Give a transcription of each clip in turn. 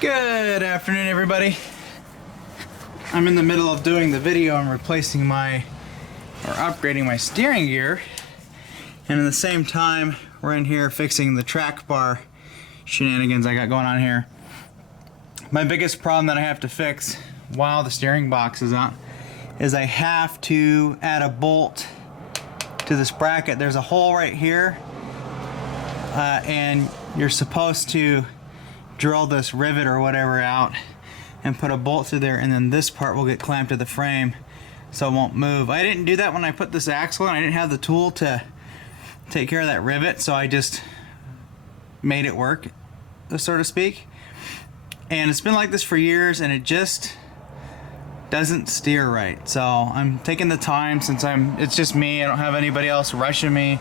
Good afternoon, everybody. I'm in the middle of doing the video. I'm replacing upgrading my steering gear, and at the same time we're in here fixing the track bar shenanigans I got going on here. My biggest problem that I have to fix while the steering box is out is I have to add a bolt to this bracket. There's a hole right here, and you're supposed to drill this rivet or whatever out and put a bolt through there, and then this part will get clamped to the frame so it won't move. I didn't do that when I put this axle in. I didn't have the tool to take care of that rivet, so I just made it work, so to speak. And it's been like this for years, and it just doesn't steer right. So I'm taking the time, since it's just me, I don't have anybody else rushing me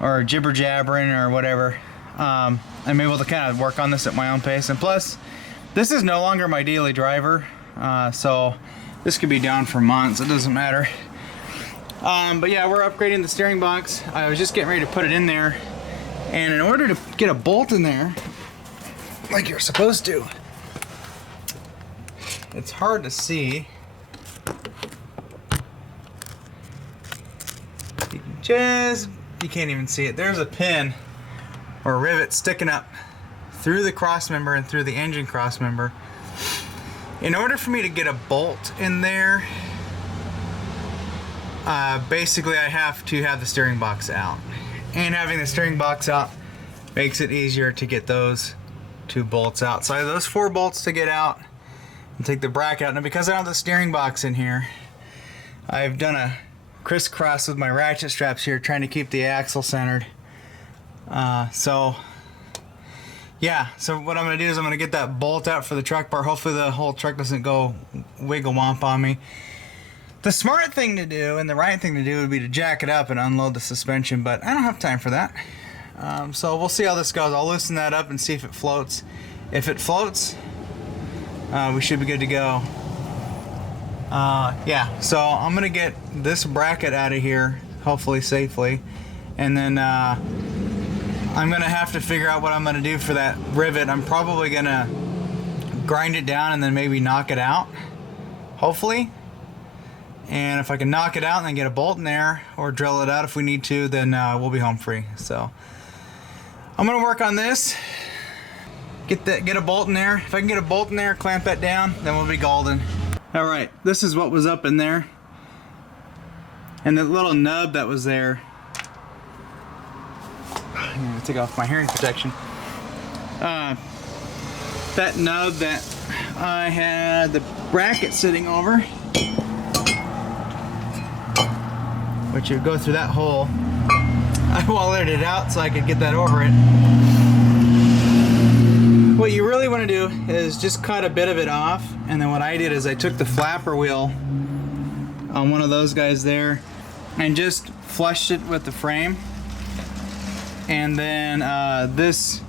or jibber jabbering or whatever. I'm able to kind of work on this at my own pace, and plus this is no longer my daily driver, so this could be down for months, it doesn't matter. But yeah, we're upgrading the steering box. I was just getting ready to put it in there, and in order to get a bolt in there like you're supposed to, it's hard to see. You can't even see it. There's a pin or a rivet sticking up through the cross member and through the engine cross member. In order for me to get a bolt in there, basically I have to have the steering box out. And having the steering box out makes it easier to get those two bolts out. So I have those 4 bolts to get out and take the bracket out. Now because I don't have the steering box in here, I've done a crisscross with my ratchet straps here, trying to keep the axle centered. So what I'm going to do is I'm going to get that bolt out for the truck bar. Hopefully the whole truck doesn't go wiggle womp on me. The smart thing to do and the right thing to do would be to jack it up and unload the suspension, but I don't have time for that. So we'll see how this goes. I'll loosen that up and see if it floats. If it floats, we should be good to go. Yeah, so I'm going to get this bracket out of here, hopefully safely, and then I'm going to have to figure out what I'm going to do for that rivet. I'm probably going to grind it down and then maybe knock it out, hopefully. And if I can knock it out and then get a bolt in there, or drill it out if we need to, then we'll be home free. So I'm going to work on this, get a bolt in there. If I can get a bolt in there, clamp that down, then we'll be golden. Alright, this is what was up in there. And the little nub that was there, I'm going to take off my hearing protection. That nub that I had the bracket sitting over, which would go through that hole, I walleted it out so I could get that over it. What you really want to do is just cut a bit of it off, and then what I did is I took the flapper wheel on one of those guys there and just flushed it with the frame. And then this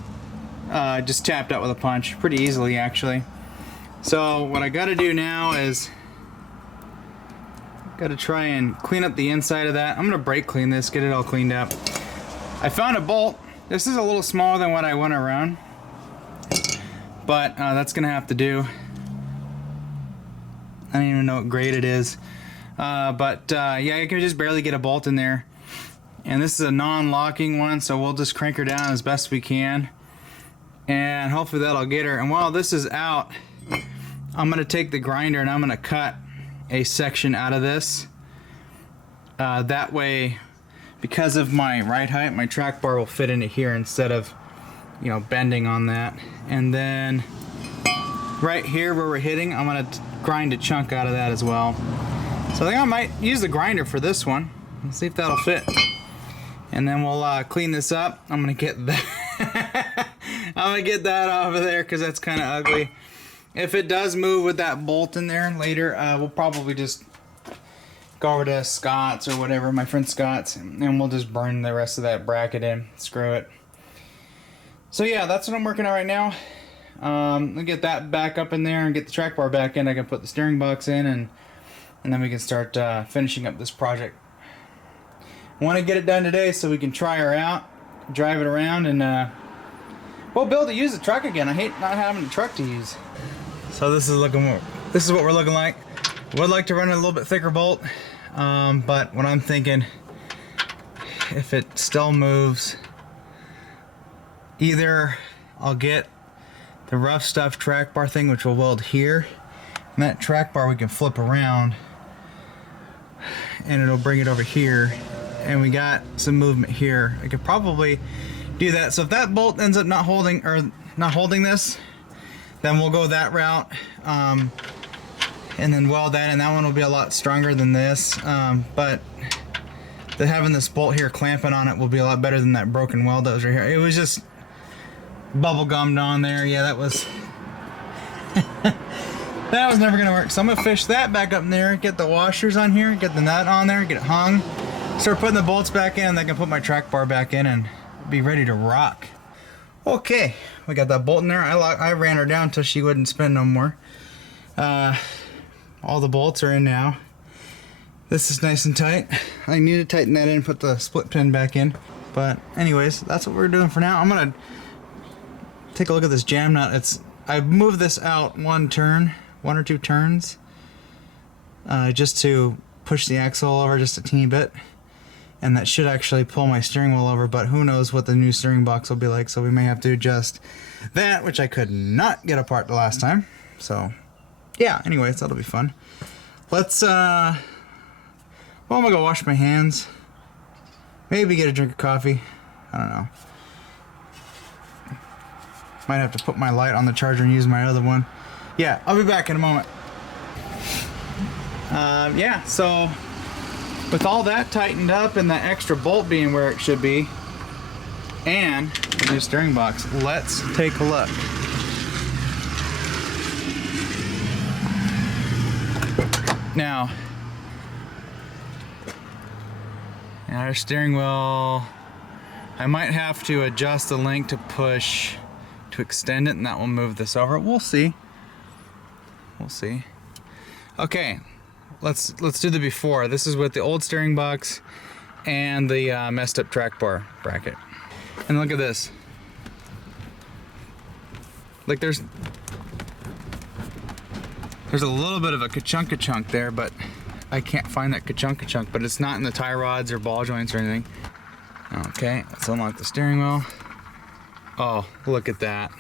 just tapped out with a punch pretty easily, actually. So what I got to do now is got to try and clean up the inside of that. I'm going to brake clean this, get it all cleaned up. I found a bolt. This is a little smaller than what I went around, but that's going to have to do. I don't even know what grade it is. Yeah, I can just barely get a bolt in there. And this is a non-locking one, so we'll just crank her down as best we can, and hopefully that'll get her. And while this is out, I'm going to take the grinder and I'm going to cut a section out of this. That way, because of my ride height, my track bar will fit into here instead of, you know, bending on that. And then right here where we're hitting, I'm going to grind a chunk out of that as well. So I think I might use the grinder for this one. Let's see if that'll fit. And then we'll clean this up. I'm gonna get that. I'm gonna get that off of there because that's kind of ugly. If it does move with that bolt in there later, we'll probably just go over to Scott's or whatever, my friend Scott's, and we'll just burn the rest of that bracket in. Screw it. So yeah, that's what I'm working on right now. I'll get that back up in there and get the track bar back in. I can put the steering box in, and then we can start finishing up this project. I want to get it done today so we can try her out, drive it around, and we'll be able to use the truck again. I hate not having a truck to use. So this is what we're looking like. Would like to run a little bit thicker bolt, but what I'm thinking, if it still moves, either I'll get the rough stuff track bar thing, which will weld here, and that track bar we can flip around and it'll bring it over here, and we got some movement here. I could probably do that. So if that bolt ends up not holding this, then we'll go that route, and then weld that, and that one will be a lot stronger than this, but having this bolt here clamping on it will be a lot better than that broken weld that was right here. It was just bubble gummed on there. Yeah, that was that was never gonna work. So I'm gonna fish that back up in there, get the washers on here, get the nut on there, get it hung, start putting the bolts back in, and I can put my track bar back in and be ready to rock. Okay, we got that bolt in there. I ran her down until she wouldn't spin no more. All the bolts are in now. This is nice and tight. I need to tighten that in and put the split pin back in. But anyways, that's what we're doing for now. I'm gonna take a look at this jam nut. I moved this out one or two turns, just to push the axle over just a teeny bit, and that should actually pull my steering wheel over, but who knows what the new steering box will be like, so we may have to adjust that, which I could not get apart the last time. So yeah, anyways, that'll be fun. Let's well, I'm gonna go wash my hands, maybe get a drink of coffee, I don't know. Might have to put my light on the charger and use my other one. Yeah, I'll be back in a moment. Yeah, so with all that tightened up and that extra bolt being where it should be, and the new steering box, let's take a look. Now our steering wheel, I might have to adjust the link to push to extend it, and that will move this over. We'll see. We'll see. Okay, let's do the before. This is with the old steering box and the messed up track bar bracket. And look at this. Like there's a little bit of a ka-chunk there, but I can't find that ka-chunk, but it's not in the tie rods or ball joints or anything. Okay, let's unlock the steering wheel. Oh, look at that.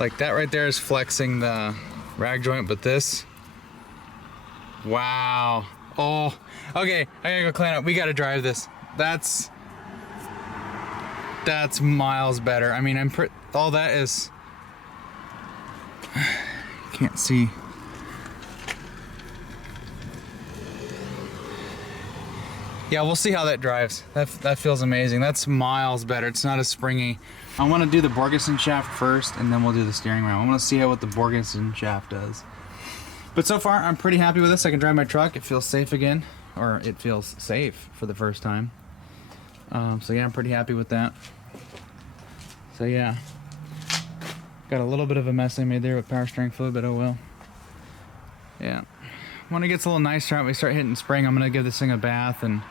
Like that right there is flexing the rag joint, but this, wow. Oh, okay, I gotta go clean up. We gotta drive this. That's miles better. I mean, all that is, can't see. Yeah, we'll see how that drives. That feels amazing. That's miles better. It's not as springy. I want to do the Borgeson shaft first, and then we'll do the steering wheel. I want to see what the Borgeson shaft does. But so far, I'm pretty happy with this. I can drive my truck. It feels safe again, or it feels safe for the first time. So yeah, I'm pretty happy with that. So yeah, got a little bit of a mess I made there with power steering fluid, but oh well. Yeah, when it gets a little nicer out, we start hitting spring, I'm gonna give this thing a bath and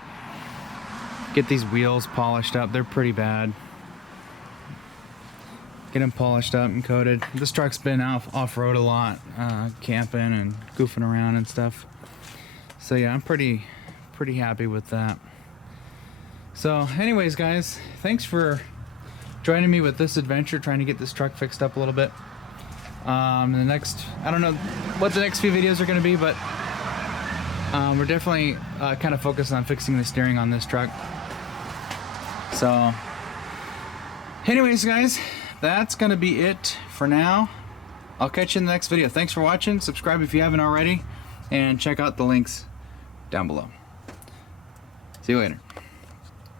get these wheels polished up. They're pretty bad. Get them polished up and coated. This truck's been off-road a lot, camping and goofing around and stuff. So yeah, I'm pretty happy with that. So anyways, guys, thanks for joining me with this adventure, trying to get this truck fixed up a little bit. I don't know what the next few videos are going to be, but we're definitely kind of focused on fixing the steering on this truck. So anyways, guys, that's going to be it for now. I'll catch you in the next video. Thanks for watching. Subscribe if you haven't already, and check out the links down below. See you later.